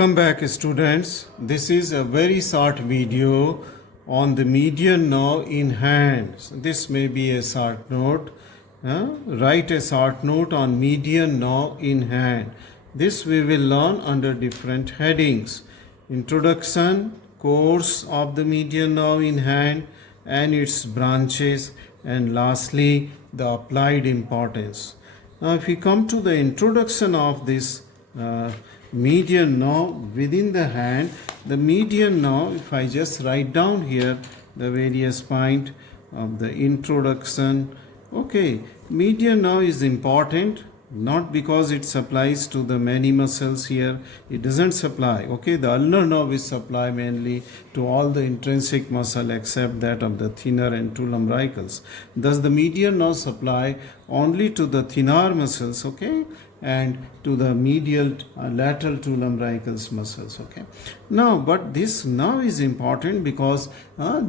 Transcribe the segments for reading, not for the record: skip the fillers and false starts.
Welcome back, students. This is a very short video on the median now in hand. So this may be a short note. Write a short note on median now in hand. This we will learn under different headings: introduction, course of the median now in hand and its branches, and lastly the applied importance. Now if we come to the introduction of this median now within the hand, the median now, if I just write down here the various point of the introduction. Okay, median now is important not because it supplies to the many muscles here, it doesn't supply. Okay, the ulnar nerve is supply mainly to all the intrinsic muscle except that of the thinner and two lumbricals. Thus the median nerve supply only to the thinner muscles, okay, and to the medial lateral two lumbricals muscles. Okay, now but this now is important because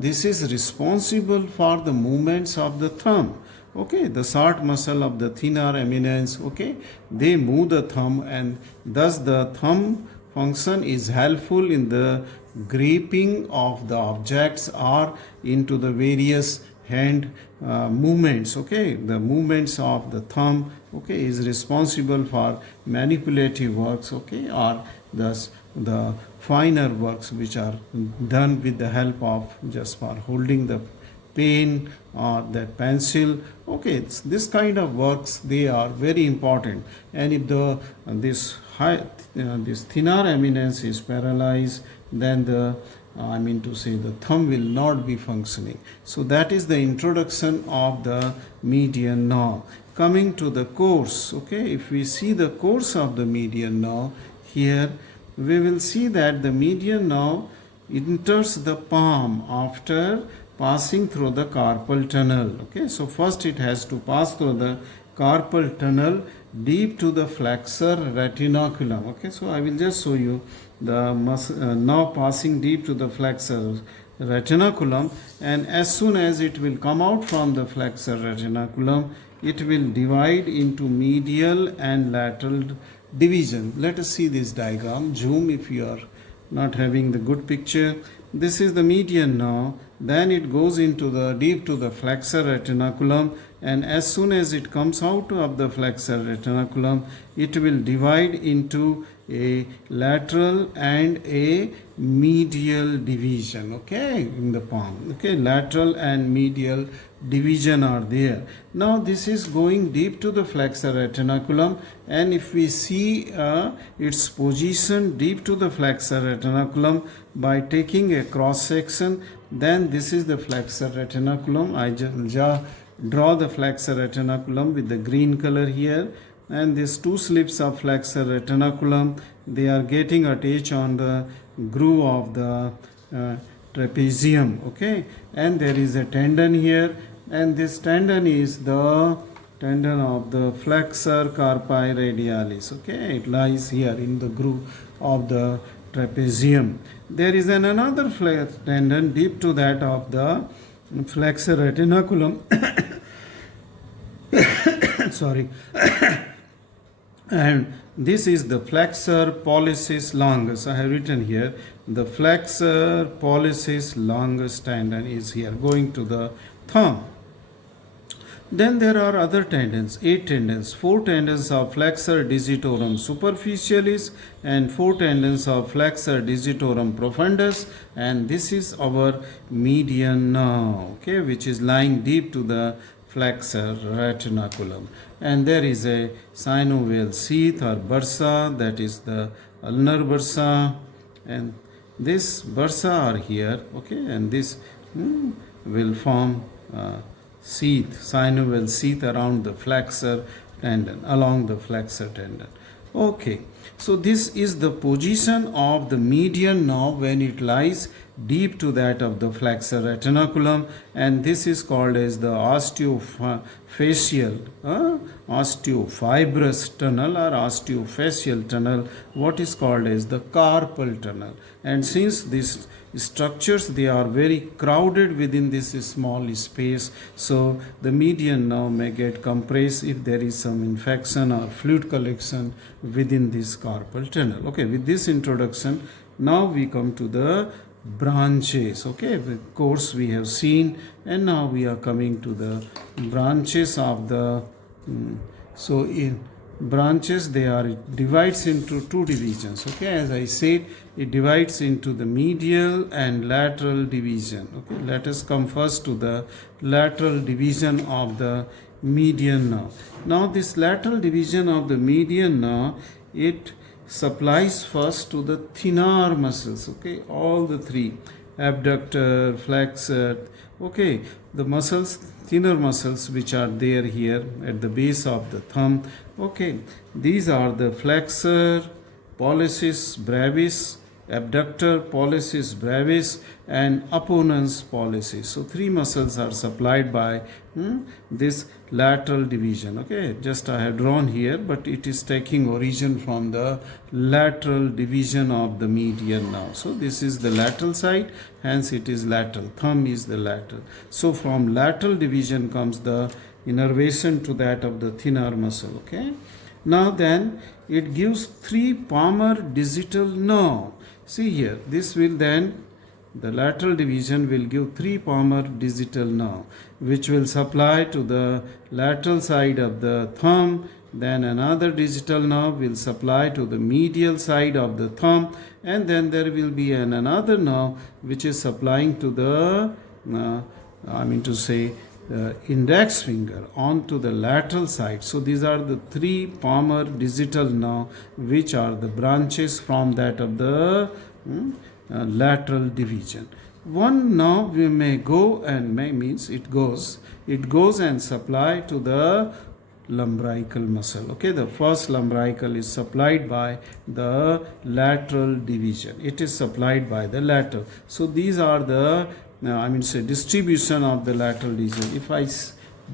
this is responsible for the movements of the thumb. Okay, the short muscle of the thinner eminence, okay, they move the thumb, and thus the thumb function is helpful in the gripping of the objects or into the various hand movements. Okay, the movements of the thumb, okay, is responsible for manipulative works, okay, or thus the finer works which are done with the help of just for holding the pen or that pencil. Okay, this kind of works, they are very important. And if the this thinner eminence is paralyzed, then the the thumb will not be functioning. So that is the introduction of the median now. Coming to the course, okay, if we see the course of the median now, here we will see that the median now enters the palm after passing through the carpal tunnel. Okay, so first it has to pass through the carpal tunnel deep to the flexor retinaculum. Okay, so I will just show you the now passing deep to the flexor retinaculum, and as soon as it will come out from the flexor retinaculum, it will divide into medial and lateral division. Let us see this diagram. Zoom if you are not having the good picture. This is the median now, then it goes into the deep to the flexor retinaculum, and as soon as it comes out of the flexor retinaculum, it will divide into a lateral and a medial division, okay, in the palm. Okay, lateral and medial division are there. Now this is going deep to the flexor retinaculum, and if we see its position deep to the flexor retinaculum by taking a cross section, then this is the flexor retinaculum. I just draw the flexor retinaculum with the green color here, and these two slips of flexor retinaculum, they are getting attached on the groove of the trapezium. Okay, and there is a tendon here, and this tendon is the tendon of the flexor carpi radialis. Okay, it lies here in the groove of the trapezium. There is another tendon deep to that of the flexor retinaculum. Sorry. And this is the flexor pollicis longus. I have written here the flexor pollicis longus tendon is here going to the thumb. Then there are other tendons, 8 tendons, 4 tendons of flexor digitorum superficialis and 4 tendons of flexor digitorum profundus, and this is our median now, okay, which is lying deep to the flexor retinaculum. And there is a synovial sheath or bursa, that is the ulnar bursa, and this bursa are here, okay, and this will form sheath, synovial sheath around the flexor tendon, along the flexor tendon. Okay, so this is the position of the median now when it lies deep to that of the flexor retinaculum, and this is called as the osteofacial, osteofibrous tunnel or osteofacial tunnel, what is called as the carpal tunnel. And since this structures, they are very crowded within this small space, so the median nerve may get compressed if there is some infection or fluid collection within this carpal tunnel. Okay, with this introduction, now we come to the branches. Okay, the course we have seen, and now we are coming to the branches of the so in branches, they are, it divides into two divisions. Okay, as I said, it divides into the medial and lateral division. Okay, let us come first to the lateral division of the median nerve. Now this lateral division of the median nerve, it supplies first to the thenar muscles. Okay, all the three, abductor, flexor. Okay, the muscles, thinner muscles which are there here at the base of the thumb. Okay, these are the flexor, pollicis brevis, abductor, pollicis brevis, and opponens pollicis. So three muscles are supplied by this lateral division. Okay, just I have drawn here, but it is taking origin from the lateral division of the median nerve. So this is the lateral side, hence it is lateral. Thumb is the lateral. So from lateral division comes the innervation to that of the thenar muscle. Okay, now then it gives three palmar digital nerve. See here, this will then, the lateral division will give three palmar digital nerve, which will supply to the lateral side of the thumb. Then another digital nerve will supply to the medial side of the thumb, and then there will be another nerve which is supplying to the index finger onto the lateral side. So these are the three palmar digital nerve which are the branches from that of the lateral division. One nerve we may go and means it goes and supply to the lumbrical muscle. Okay, the first lumbrical is supplied by the lateral division. It is supplied by the lateral. So these are the distribution of the lateral division. If I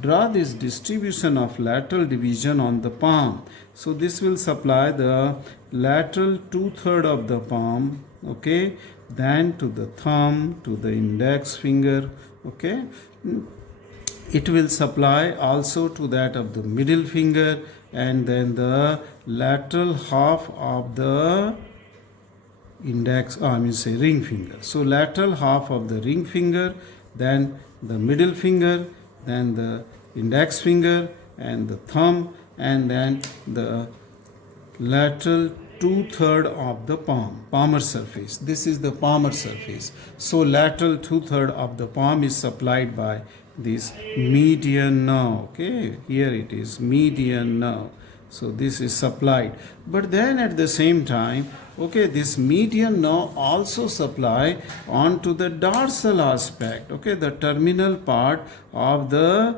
draw this distribution of lateral division on the palm, so this will supply the lateral 2/3 of the palm. Okay, then to the thumb, to the index finger. Okay, it will supply also to that of the middle finger, and then the lateral half of the ring finger. So lateral half of the ring finger, then the middle finger, then the index finger and the thumb, and then the lateral 2/3 of the palmar surface. This is the palmar surface. So lateral 2/3 of the palm is supplied by this median nerve. Okay, here it is median nerve. So this is supplied. But then at the same time, okay, this median nerve also supply onto the dorsal aspect. Okay, the terminal part of the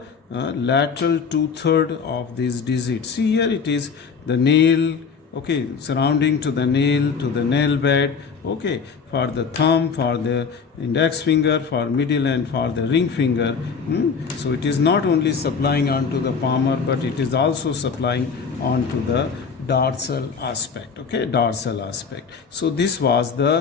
lateral 2/3 of this digit. See here it is the nail. Okay, surrounding to the nail bed. Okay, for the thumb, for the index finger, for middle, and for the ring finger. So it is not only supplying onto the palmar, but it is also supplying onto the dorsal aspect. Okay, dorsal aspect. So this was the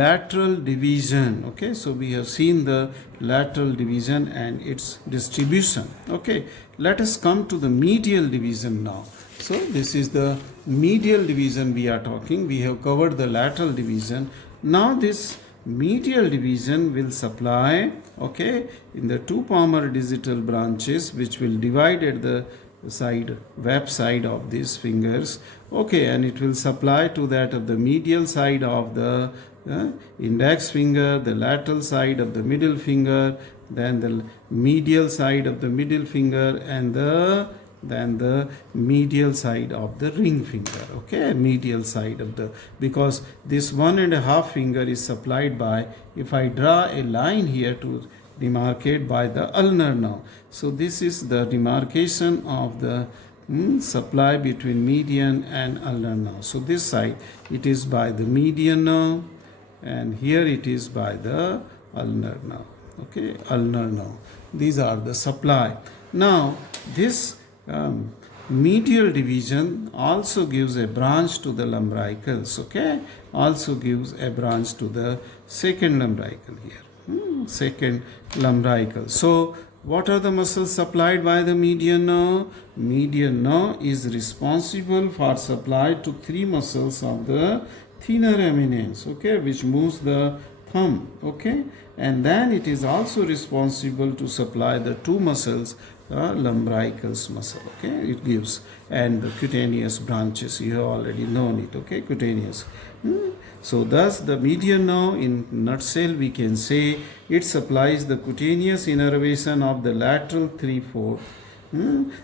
lateral division. Okay, so we have seen the lateral division and its distribution. Okay, let us come to the medial division now. So this is the medial division we are talking. We have covered the lateral division. Now this medial division will supply, okay, in the two palmar digital branches, which will divide at the side, web side of these fingers. Okay, and it will supply to that of the medial side of the index finger, the lateral side of the middle finger, then the medial side of the middle finger, and then the medial side of the ring finger. Okay, medial side of the, because this 1.5 finger is supplied by, if I draw a line here to demarcate by the ulnar nerve. So this is the demarcation of the supply between median and ulnar nerve. So this side it is by the median nerve, and here it is by the ulnar nerve. Okay, ulnar nerve. These are the supply. Now this medial division also gives a branch to the lumbricals, okay, also gives a branch to the second lumbrical here. Second lumbrical. So what are the muscles supplied by the median nerve? Median nerve is responsible for supply to three muscles of the thinner eminence, okay, which moves the thumb, okay, and then it is also responsible to supply the two muscles, lumbricals muscle, okay, it gives, and the cutaneous branches, you have already known it, okay, cutaneous. So thus the median nerve, in nutshell we can say, it supplies the cutaneous innervation of the lateral 3/4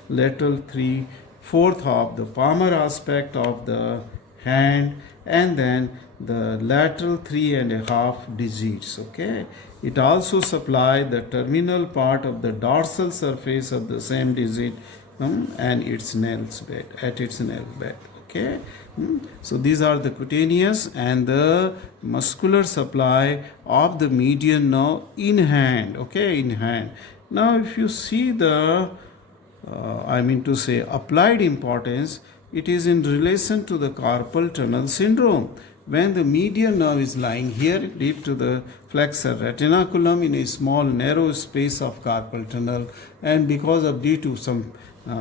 lateral 3/4 of the palmar aspect of the hand, and then the lateral 3.5 digits, okay. It also supplies the terminal part of the dorsal surface of the same digit and its nails bed, at its nail bed, okay. So these are the cutaneous and the muscular supply of the median nerve in hand, okay, in hand. Now if you see the applied importance, it is in relation to the carpal tunnel syndrome. When the median nerve is lying here deep to the flexor retinaculum in a small narrow space of carpal tunnel, and because of due to some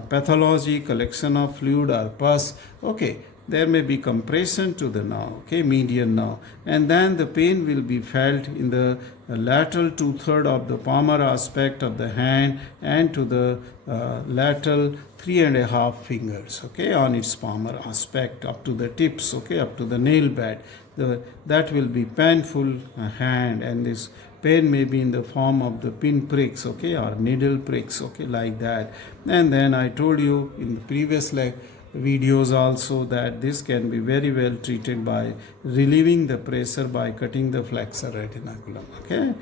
pathology, collection of fluid or pus, okay, there may be compression to the nerve, okay, median nerve, and then the pain will be felt in the lateral 2/3 of the palmar aspect of the hand and to the lateral 3.5 fingers, okay, on its palmar aspect up to the tips, okay, up to the nail bed. That will be painful hand, and this pain may be in the form of the pin pricks, okay, or needle pricks, okay, like that. And then I told you in the previous videos also that this can be very well treated by relieving the pressure by cutting the flexor retinaculum, okay,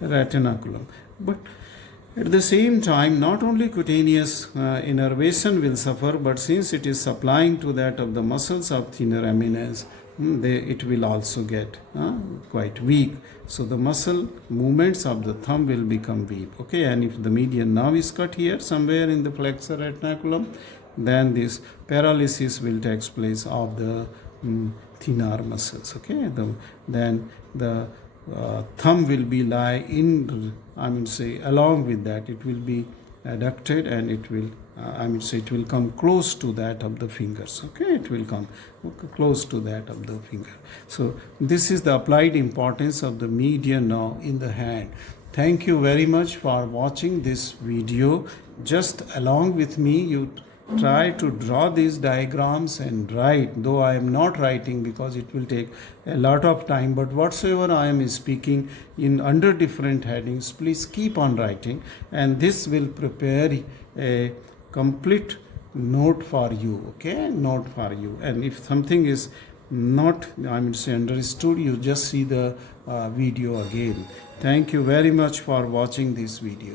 retinaculum. But at the same time, not only cutaneous innervation will suffer, but since it is supplying to that of the muscles of thinner eminence, it will also get quite weak. So the muscle movements of the thumb will become weak, okay, and if the median nerve is cut here somewhere in the flexor retinaculum, then this paralysis will take place of the thinner muscles, okay. Then the thumb will be lie in, along with that it will be adducted, and it will it will come close to that of the fingers, okay, it will come close to that of the finger. So this is the applied importance of the median nerve in the hand. Thank you very much for watching this video. Just along with me, you try to draw these diagrams and write, though I am not writing because it will take a lot of time, but whatsoever I am speaking in under different headings, please keep on writing, and this will prepare a complete note for you, okay, note for you. And if something is not understood, you just see the video again. Thank you very much for watching this video.